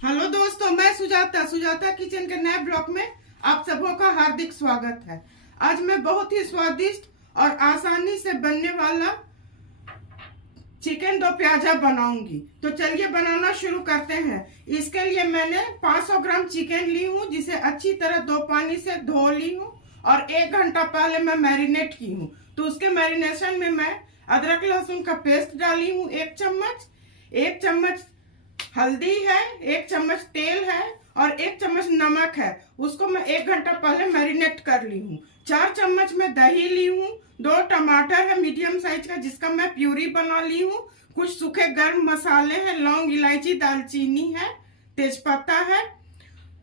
Hello दोस्तों, मैं Sujata Sujata kitchen के नए ब्लॉग में आप सबों का हार्दिक स्वागत है। आज मैं बहुत ही स्वादिष्ट और आसानी से बनने वाला चिकन दो प्याजा बनाऊंगी। तो चलिए बनाना शुरू करते हैं। इसके लिए मैंने 500 ग्राम चिकन ली हूँ, जिसे अच्छी तरह 2 पानी से धो ली हूँ और 1 घंटा पहले मैं मैरिनेट की हूँ। तो उसके मैरिनेशन में मैं अदरक लहसुन का पेस्ट डाली हूँ 1 चम्मच हल्दी है, 1 चम्मच तेल है और 1 चम्मच नमक है। उसको मैं 1 घंटा पहले मैरिनेट कर ली हूँ। 4 चम्मच में दही ली हूँ। 2 टमाटर है मीडियम साइज का, जिसका मैं प्यूरी बना ली हूँ। कुछ सूखे गर्म मसाले हैं, लौंग, इलायची, दालचीनी है, तेजपत्ता है।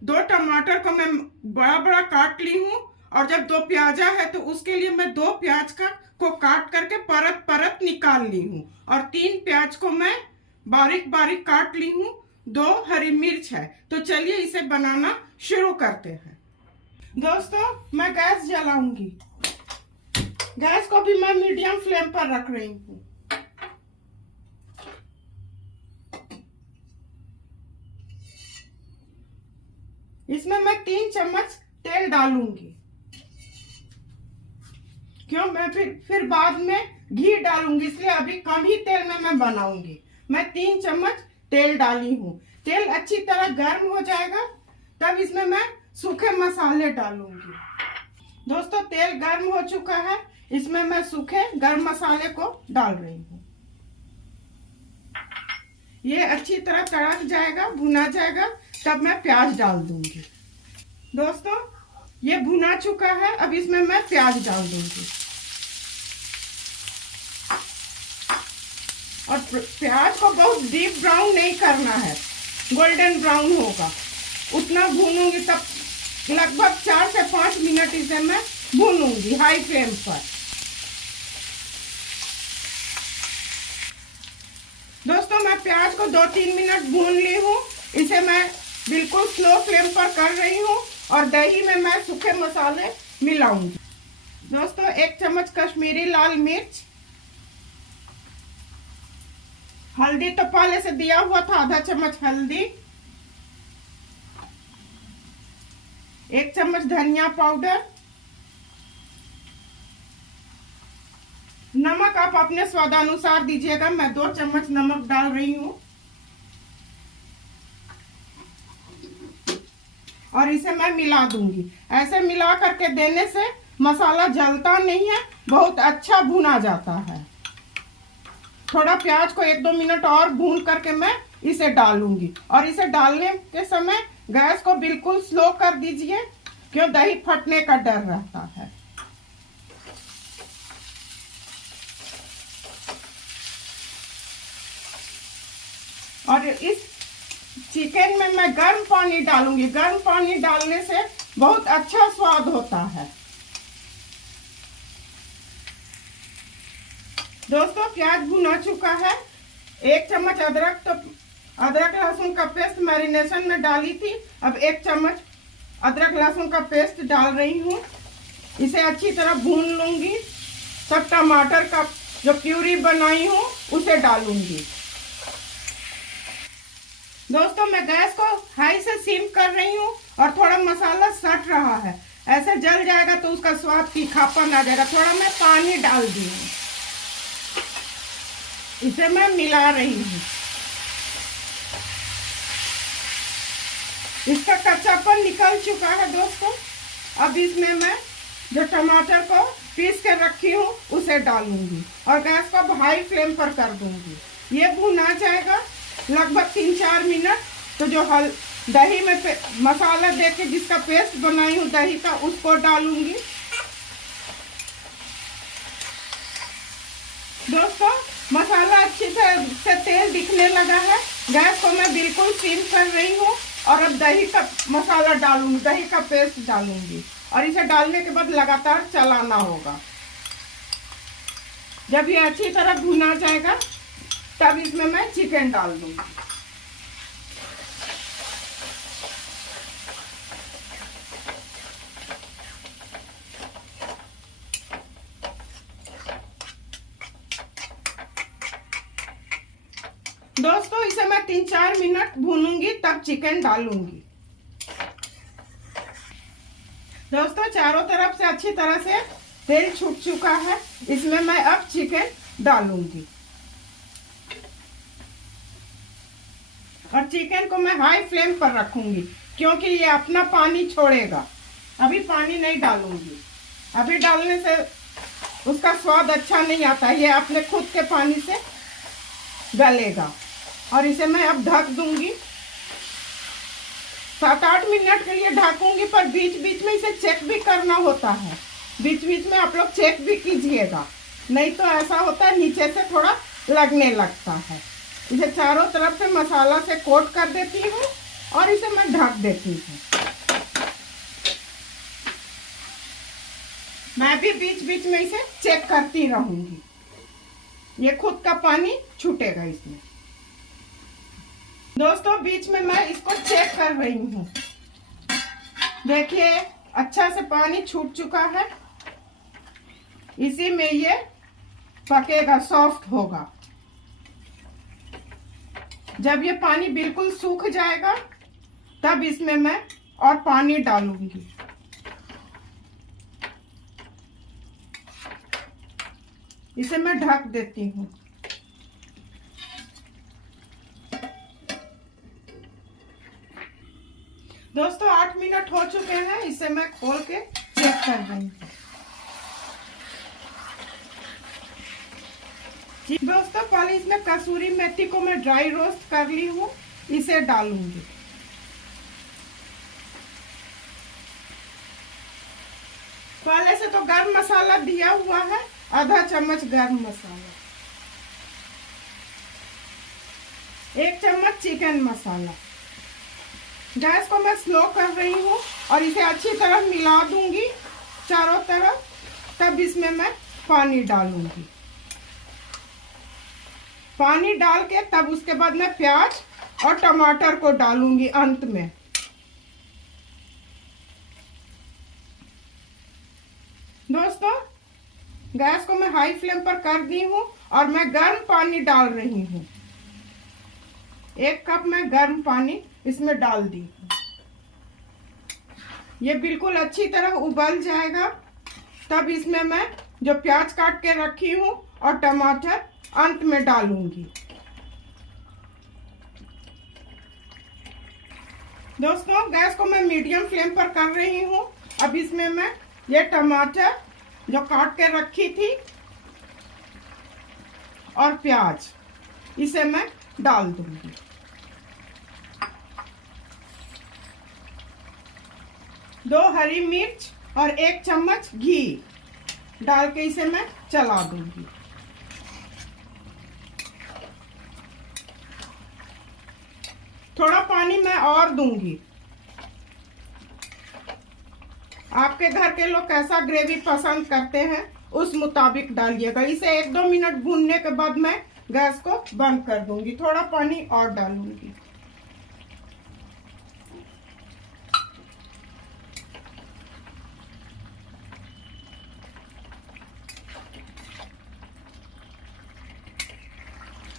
2 टमाटर को मैं बड़ा बड़ा काट ली हूँ। और जब 2 प्याजा है तो उसके लिए मैं 2 प्याज को काट करके परत परत निकाल ली हूँ। और 3 प्याज को मैं बारीक बारीक काट ली हूँ। 2 हरी मिर्च है। तो चलिए इसे बनाना शुरू करते हैं। दोस्तों, मैं गैस जलाऊंगी। गैस को भी मैं मीडियम फ्लेम पर रख रही हूँ। इसमें मैं 3 चम्मच तेल डालूंगी, क्यों मैं फिर बाद में घी डालूंगी, इसलिए अभी कम ही तेल में मैं बनाऊंगी। मैं 3 चम्मच तेल डाली हूँ। तेल अच्छी तरह गर्म हो जाएगा तब इसमें मैं सूखे मसाले डालूंगी। दोस्तों, तेल गर्म हो चुका है। इसमें मैं सूखे गर्म मसाले को डाल रही हूँ। ये अच्छी तरह तड़क जाएगा, भुना जाएगा, तब मैं प्याज डाल दूंगी। दोस्तों, ये भुना चुका है। अब इसमें मैं प्याज डाल दूंगी और प्याज को बहुत डीप ब्राउन नहीं करना है, गोल्डन ब्राउन होगा उतना भूनूंगी। तब लगभग 4 से 5 मिनट इसे मैं भूनूंगी हाई फ्लेम पर। दोस्तों, मैं प्याज को 2-3 मिनट भून ली हूँ। इसे मैं बिल्कुल स्लो फ्लेम पर कर रही हूँ और दही में मैं सूखे मसाले मिलाऊंगी। दोस्तों, 1 चम्मच कश्मीरी लाल मिर्च, हल्दी तो पहले से दिया हुआ था, आधा चम्मच हल्दी, 1 चम्मच धनिया पाउडर, नमक आप अपने स्वादानुसार दीजिएगा। मैं 2 चम्मच नमक डाल रही हूँ और इसे मैं मिला दूंगी। ऐसे मिला करके देने से मसाला जलता नहीं है, बहुत अच्छा भुना जाता है। थोड़ा प्याज को 1-2 मिनट और भून करके मैं इसे डालूंगी। और इसे डालने के समय गैस को बिल्कुल स्लो कर दीजिए, क्यों दही फटने का डर रहता है। और इस चिकन में मैं गर्म पानी डालूंगी। गर्म पानी डालने से बहुत अच्छा स्वाद होता है। दोस्तों, प्याज भुना चुका है। 1 चम्मच अदरक लहसुन का पेस्ट मैरिनेशन में डाली थी। अब 1 चम्मच अदरक लहसुन का पेस्ट डाल रही हूँ। इसे अच्छी तरह भून लूंगी। तब टमाटर का जो प्यूरी बनाई हूँ उसे डालूंगी। दोस्तों, मैं गैस को हाई से सिम कर रही हूँ और थोड़ा मसाला सट रहा है। ऐसे जल जाएगा तो उसका स्वाद तीखापन आ जाएगा। थोड़ा मैं पानी डाल दी हूँ। इसे मैं मिला रही हूँ। इसका कच्चापन निकल चुका है। दोस्तों, अब इसमें मैं जो टमाटर को पीस के रखी हूँ उसे डालूंगी और गैस को हाई फ्लेम पर कर दूंगी। ये भुना जाएगा लगभग 3-4 मिनट। तो जो दही में मसाला देके जिसका पेस्ट बनाई हूँ दही का, उसको डालूंगी। दोस्तों, मसाला अच्छी तरह से तेल दिखने लगा है। गैस को मैं बिल्कुल सिम कर रही हूँ और अब दही का मसाला डालूंगी, दही का पेस्ट डालूंगी और इसे डालने के बाद लगातार चलाना होगा। जब ये अच्छी तरह भुना जाएगा तब इसमें मैं चिकन डाल दूंगी। दोस्तों इसे मैं 3-4 मिनट भूनूंगी, तब चिकन डालूंगी। दोस्तों चारों तरफ से अच्छी तरह से तेल छूट चुका है, इसमें मैं अब चिकन डालूंगी और चिकन को मैं हाई फ्लेम पर रखूंगी क्योंकि ये अपना पानी छोड़ेगा। अभी पानी नहीं डालूंगी, अभी डालने से उसका स्वाद अच्छा नहीं आता, ये अपने खुद के पानी से गलेगा। और इसे मैं अब ढक दूंगी, 7-8 मिनट के लिए ढकूंगी, पर बीच बीच में इसे चेक भी करना होता है। बीच बीच में आप लोग चेक भी कीजिएगा, नहीं तो ऐसा होता है नीचे से थोड़ा लगने लगता है। इसे चारों तरफ से मसाला से कोट कर देती हूँ और इसे मैं ढक देती हूँ। मैं भी बीच बीच में इसे चेक करती रहूंगी, ये खुद का पानी छूटेगा इसमें। दोस्तों बीच में मैं इसको चेक कर रही हूँ, देखिए अच्छा से पानी छूट चुका है, इसी में ये पकेगा, सॉफ्ट होगा। जब ये पानी बिल्कुल सूख जाएगा तब इसमें मैं और पानी डालूंगी। इसे मैं ढक देती हूँ। दोस्तों 8 मिनट हो चुके हैं, इसे मैं खोल के चेक कर रही हूँ। दोस्तों पहले इसमें कसूरी मेथी को मैं ड्राई रोस्ट कर ली हूँ, इसे डालूंगी। पहले से तो गरम मसाला दिया हुआ है, आधा चम्मच गरम मसाला, 1 चम्मच चिकन मसाला। गैस को मैं स्लो कर रही हूँ और इसे अच्छी तरह मिला दूंगी चारों तरफ, तब इसमें मैं पानी डालूंगी। पानी डाल के तब उसके बाद मैं प्याज और टमाटर को डालूंगी अंत में। दोस्तों गैस को मैं हाई फ्लेम पर कर दी हूँ और मैं गर्म पानी डाल रही हूँ। 1 कप मैं गर्म पानी इसमें डाल दी हूँ। ये बिल्कुल अच्छी तरह उबल जाएगा, तब इसमें मैं जो प्याज काट के रखी हूँ और टमाटर अंत में डालूंगी। दोस्तों गैस को मैं मीडियम फ्लेम पर कर रही हूँ। अब इसमें मैं ये टमाटर जो काट के रखी थी और प्याज, इसे मैं डाल दूंगी। दो हरी मिर्च और 1 चम्मच घी डाल के इसे मैं चला दूंगी। थोड़ा पानी मैं और दूंगी, आपके घर के लोग कैसा ग्रेवी पसंद करते हैं उस मुताबिक डालिएगा। इसे 1-2 मिनट भूनने के बाद मैं गैस को बंद कर दूंगी, थोड़ा पानी और डालूंगी।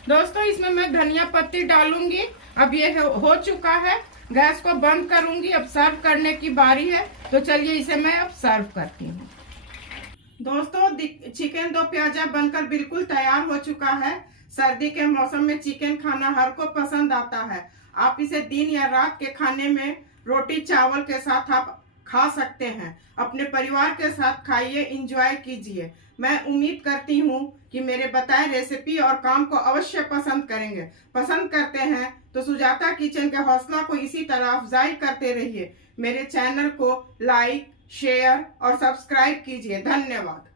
दोस्तों इसमें मैं धनिया पत्ती डालूंगी। अब ये हो चुका है, गैस को बंद करूंगी। अब सर्व करने की बारी है, तो चलिए इसे मैं अब सर्व करती हूँ। दोस्तों चिकन दो प्याजा बनकर बिल्कुल तैयार हो चुका है। सर्दी के मौसम में चिकन खाना हर को पसंद आता है। आप इसे दिन या रात के खाने में रोटी चावल के साथ आप खा सकते हैं। अपने परिवार के साथ खाइए, एंजॉय कीजिए। मैं उम्मीद करती हूँ कि मेरे बताए रेसिपी और काम को अवश्य पसंद करेंगे। पसंद करते हैं तो सुजाता किचन के हौसला को इसी तरह अफजाई करते रहिए। मेरे चैनल को लाइक, शेयर और सब्सक्राइब कीजिए। धन्यवाद।